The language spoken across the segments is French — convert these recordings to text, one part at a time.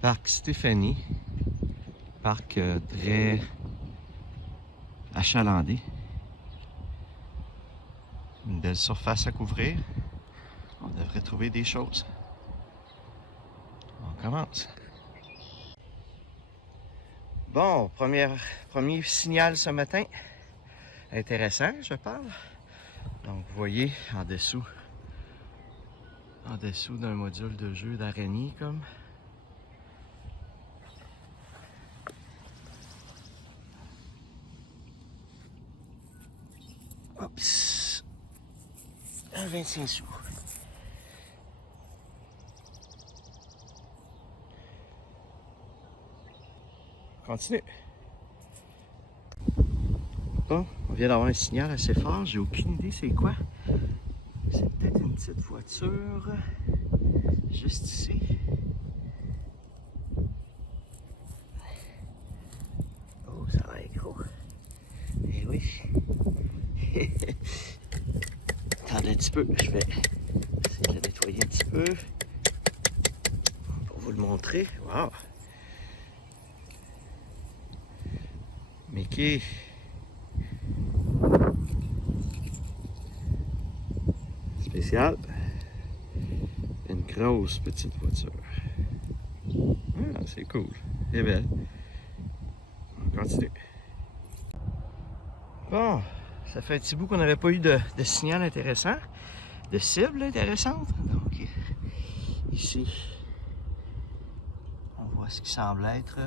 Parc Stéphanie. Parc très achalandé. Une belle surface à couvrir. On devrait trouver des choses. On commence. Bon, premier signal ce matin. Intéressant, je parle. Donc, vous voyez, en dessous d'un module de jeu d'araignée, comme. Oups! Un 25 sous. Continue. Bon, on vient d'avoir un signal assez fort. J'ai aucune idée c'est quoi. C'est peut-être une petite voiture. Juste ici. Oh, ça va être gros. Eh oui. Attendez un petit peu. Je vais essayer de la nettoyer un petit peu. Pour vous le montrer. Wow! Mickey. Spécial. Une grosse petite voiture. Ah, c'est cool. Elle est belle. On continue. Bon, ça fait un petit bout qu'on n'avait pas eu de signal intéressant, de cible intéressante. Donc, ici, on voit ce qui semble être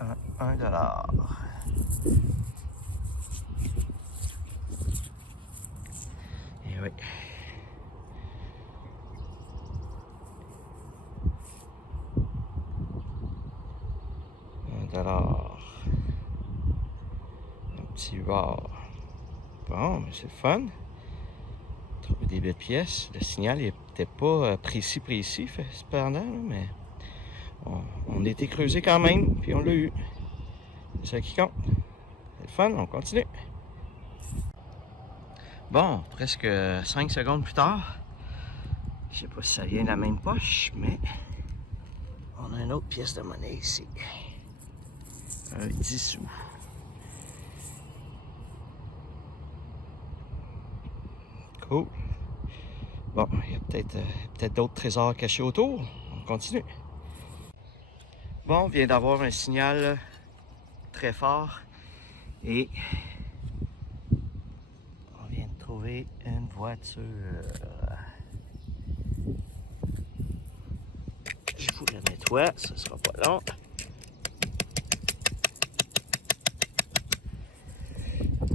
un $1. Et oui. $1. Un petit bar. Bon, mais c'est le fun. Trouver des belles pièces. Le signal n'était pas précis, cependant, mais on a été creusé quand même, puis on l'a eu. C'est ça qui compte. C'est le fun, on continue. Bon, presque 5 secondes plus tard, je sais pas si ça vient de la même poche, mais on a une autre pièce de monnaie ici. Un 10 sous. Cool. Bon, il y a peut-être d'autres trésors cachés autour. On continue. Bon, on vient d'avoir un signal très fort et on vient de trouver une voiture. Je vous la nettoie, ce sera pas long.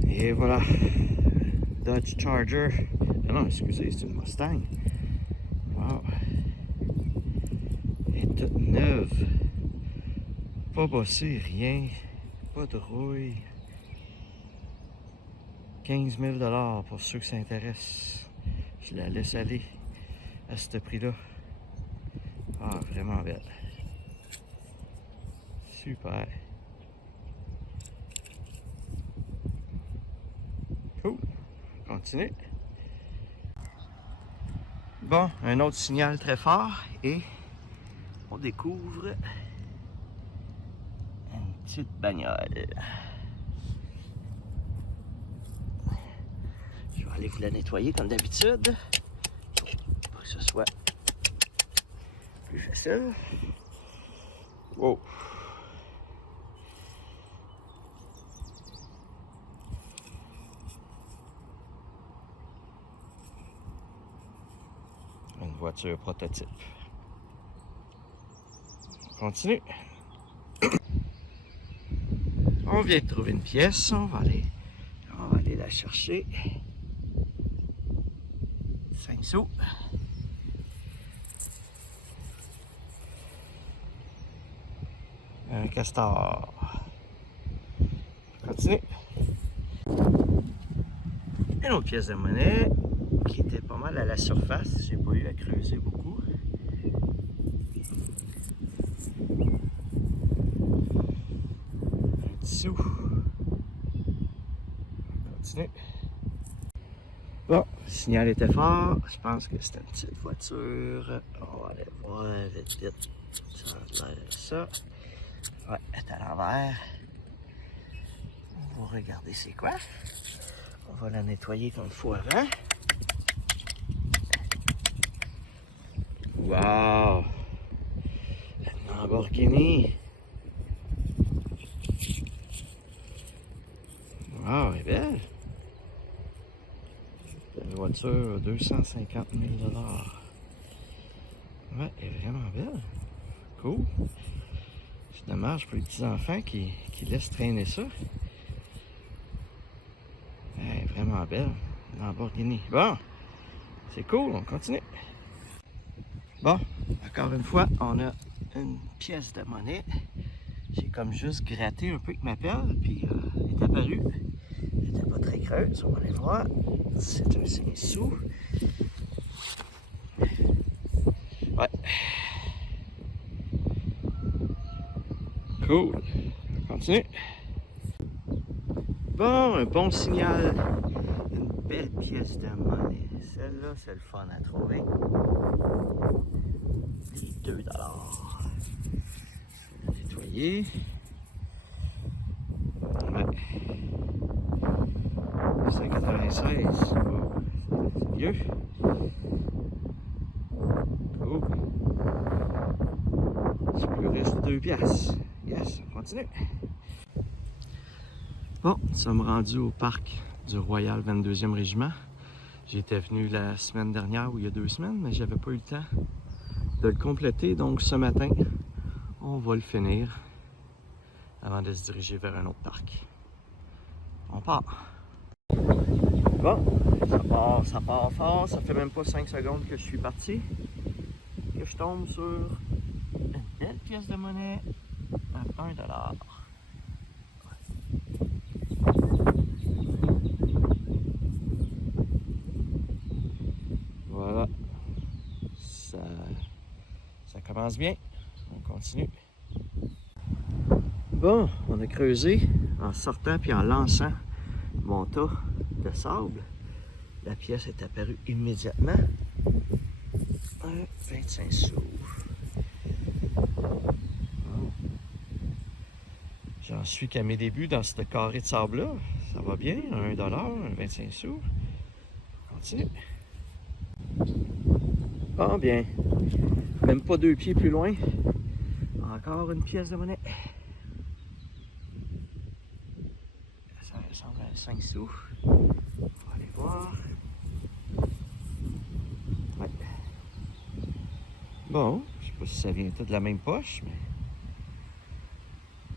Et voilà, Dodge Charger. Ah non, excusez, c'est une Mustang. Wow. Elle est toute neuve. Pas bossée, rien. Pas de rouille. 15 000 $ pour ceux qui s'intéressent. Je la laisse aller à ce prix-là. Ah, vraiment belle. Super. Cool. Continue. Bon, un autre signal très fort et on découvre une petite bagnole. Je vais aller vous la nettoyer comme d'habitude pour que ce soit plus facile. Wow! Une voiture prototype. On continue. On vient de trouver une pièce, on va aller la chercher. 5 sous. Un castor. Continue. Une autre pièce de monnaie qui était pas mal à la surface. J'ai pas eu à creuser beaucoup. Un petit sou. On continue. Bon, le signal était fort. Je pense que c'était une petite voiture. On va aller voir vite vite. Ça a l'air de ça. Ouais, elle est à l'envers. On va regarder c'est quoi. On va la nettoyer comme il faut avant. Wow! Une Lamborghini! Wow, elle est belle! Une voiture 250 000 $. Ouais, elle est vraiment belle. Cool. C'est dommage pour les petits-enfants qui laissent traîner ça. Elle est vraiment belle. Lamborghini. Bon, c'est cool, on continue. Bon, encore une fois, on a une pièce de monnaie. J'ai comme juste gratté un peu avec ma pelle, puis elle est apparue. Elle n'était pas très creuse, on va aller voir. C'est un 5 sous. Ouais. Cool. On continue. Bon, un bon signal. Une belle pièce de monnaie. Celle-là, c'est le fun à trouver. 2 $. Nettoyer. Ouais. 196. Oh, c'est vieux. Cool. Il plus reste 2 piastres. Yes, on continue. Bon, nous sommes rendus au parc du Royal 22e Régiment. J'étais venu la semaine dernière ou il y a 2 semaines, mais j'avais pas eu le temps de le compléter. Donc ce matin, on va le finir avant de se diriger vers un autre parc. On part. Bon, ça part fort. Ça fait même pas 5 secondes que je suis parti. Que je tombe sur une belle pièce de monnaie à 1 $. Voilà. Ça commence bien. On continue. Bon, on a creusé en sortant puis en lançant mon tas de sable. La pièce est apparue immédiatement. 25 sous. J'en suis qu'à mes débuts dans ce carré de sable-là. Ça va bien, 1 $, 25 sous. On continue. Bon, bien. Même pas 2 pieds plus loin. Encore une pièce de monnaie. Ça ressemble à 5 sous. On va aller voir. Ouais. Bon, je sais pas si ça vient tout de la même poche, mais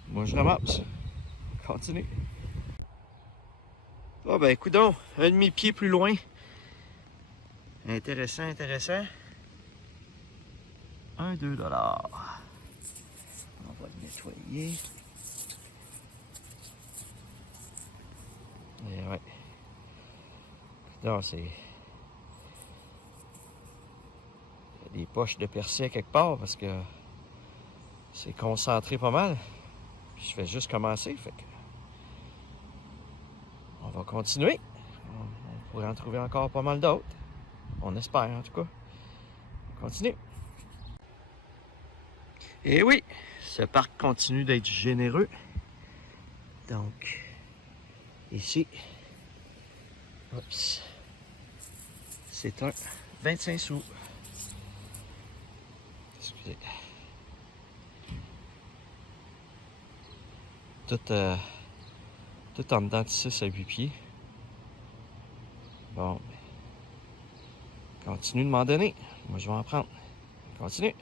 moi je ramasse. On continue. Ah ben coudonc, un demi-pied plus loin. Intéressant, intéressant. 2 $. On va le nettoyer. Et ouais. Non, c'est... Il y a des poches de persil quelque part parce que c'est concentré pas mal. Puis je fais juste commencer, fait que... On va continuer. On pourrait en trouver encore pas mal d'autres. On espère en tout cas. On continue. Et oui, ce parc continue d'être généreux. Donc, ici, oups, c'est un 25 sous. Excusez. Tout en dedans de 6 à 8 pieds. Bon, continue de m'en donner. Moi, je vais en prendre. Continue.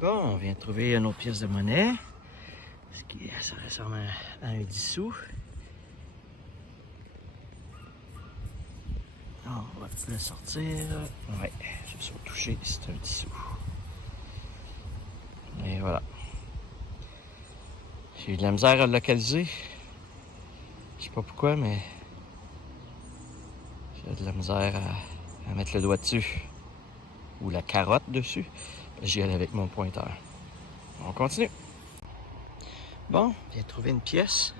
Bon, on vient de trouver une autre pièce de monnaie. Ça ressemble à un 10 sous. On va le sortir. Ouais, juste au toucher, c'est un 10 sous. Et voilà. J'ai eu de la misère à le localiser. Je sais pas pourquoi, mais j'ai de la misère à mettre le doigt dessus. Ou la carotte dessus. J'y allais avec mon pointeur. On continue. Bon, j'ai trouvé une pièce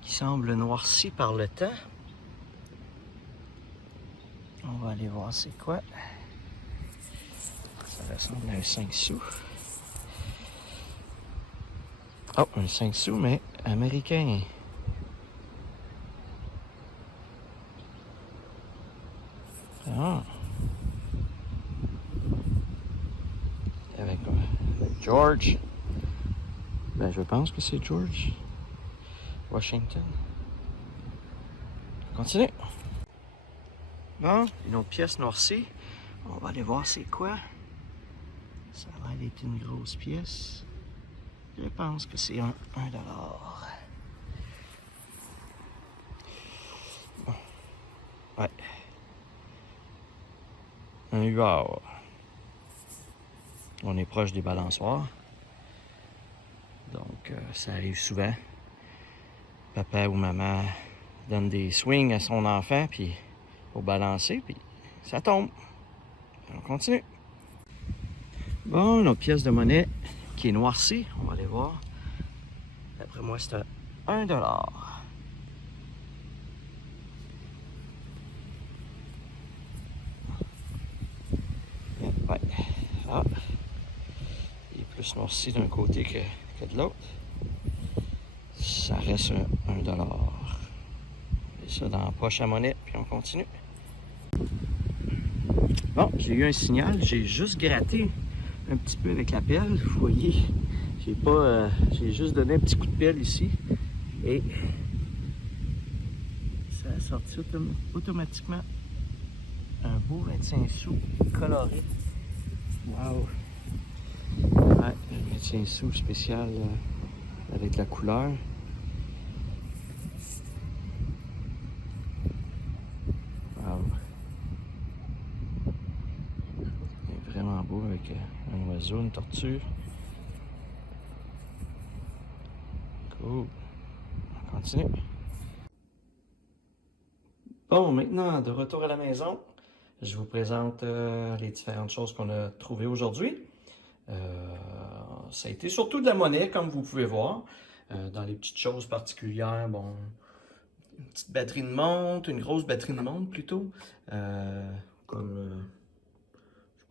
qui semble noircie par le temps. On va aller voir c'est quoi. Ça ressemble à un 5 sous. Oh, un 5 sous, mais américain. Ah. Avec George. Ben, je pense que c'est George Washington. On continue. Bon, une autre pièce noircie. On va aller voir c'est quoi. Ça a l'air d'être une grosse pièce. Je pense que c'est un $1. Bon. Ouais. Un UR. On est proche des balançoires. Donc, ça arrive souvent. Papa ou maman donne des swings à son enfant, puis pour balancer, puis ça tombe. On continue. Bon, notre pièce de monnaie qui est noircie, on va aller voir. D'après moi, c'est un $1. Ouais. Ah. Il est plus noirci d'un côté que de l'autre. Ça reste un $1. Et ça dans la poche à monnaie, puis on continue. Bon, j'ai eu un signal, j'ai juste gratté un petit peu avec la pelle. Vous voyez, j'ai juste donné un petit coup de pelle ici. Et ça a sorti automatiquement un beau 25 sous coloré. Wow! Ouais, un 25 sous spécial avec la couleur. Wow! Il est vraiment beau avec un oiseau, une tortue. Cool! On continue. Bon, maintenant, de retour à la maison, je vous présente les différentes choses qu'on a trouvées aujourd'hui. Ça a été surtout de la monnaie, comme vous pouvez voir. Dans les petites choses particulières, bon, une petite batterie de montre, une grosse batterie de montre plutôt, comme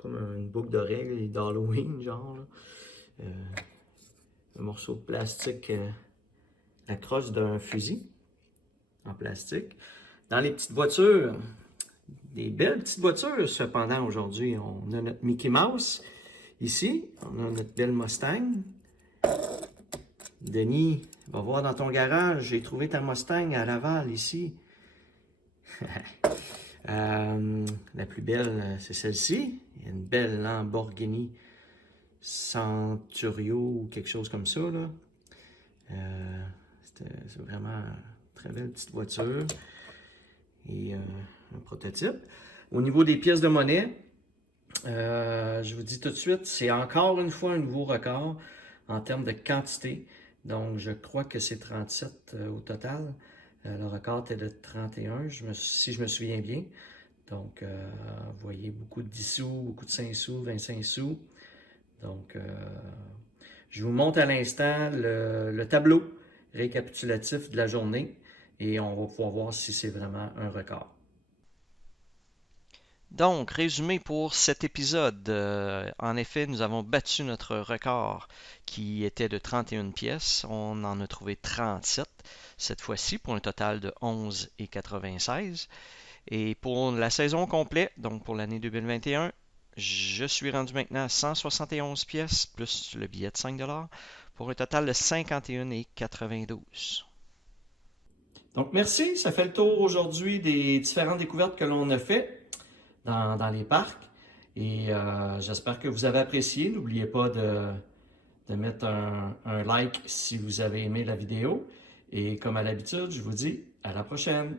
une boucle d'oreille d'Halloween, genre. Un morceau de plastique, la crosse d'un fusil en plastique. Dans les petites voitures, des belles petites voitures, cependant, aujourd'hui, on a notre Mickey Mouse. Ici, on a notre belle Mustang. Denis, va voir dans ton garage, j'ai trouvé ta Mustang à Laval, ici. La plus belle, c'est celle-ci. Il y a une belle Lamborghini Centurio ou quelque chose comme ça, là. C'est vraiment une très belle petite voiture. Et un prototype. Au niveau des pièces de monnaie, je vous dis tout de suite, c'est encore une fois un nouveau record en termes de quantité. Donc, je crois que c'est 37 au total. Le record était de 31, si je me souviens bien. Donc, vous voyez beaucoup de 10 sous, beaucoup de 5 sous, 25 sous. Donc, je vous montre à l'instant le tableau récapitulatif de la journée et on va pouvoir voir si c'est vraiment un record. Donc, résumé pour cet épisode. En effet, nous avons battu notre record qui était de 31 pièces. On en a trouvé 37 cette fois-ci pour un total de 11,96. Et pour la saison complète, donc pour l'année 2021, je suis rendu maintenant à 171 pièces plus le billet de 5 $ pour un total de 51,92. Donc, merci. Ça fait le tour aujourd'hui des différentes découvertes que l'on a faites dans les parcs. Et j'espère que vous avez apprécié. N'oubliez pas de mettre un like si vous avez aimé la vidéo. Et comme à l'habitude, je vous dis à la prochaine.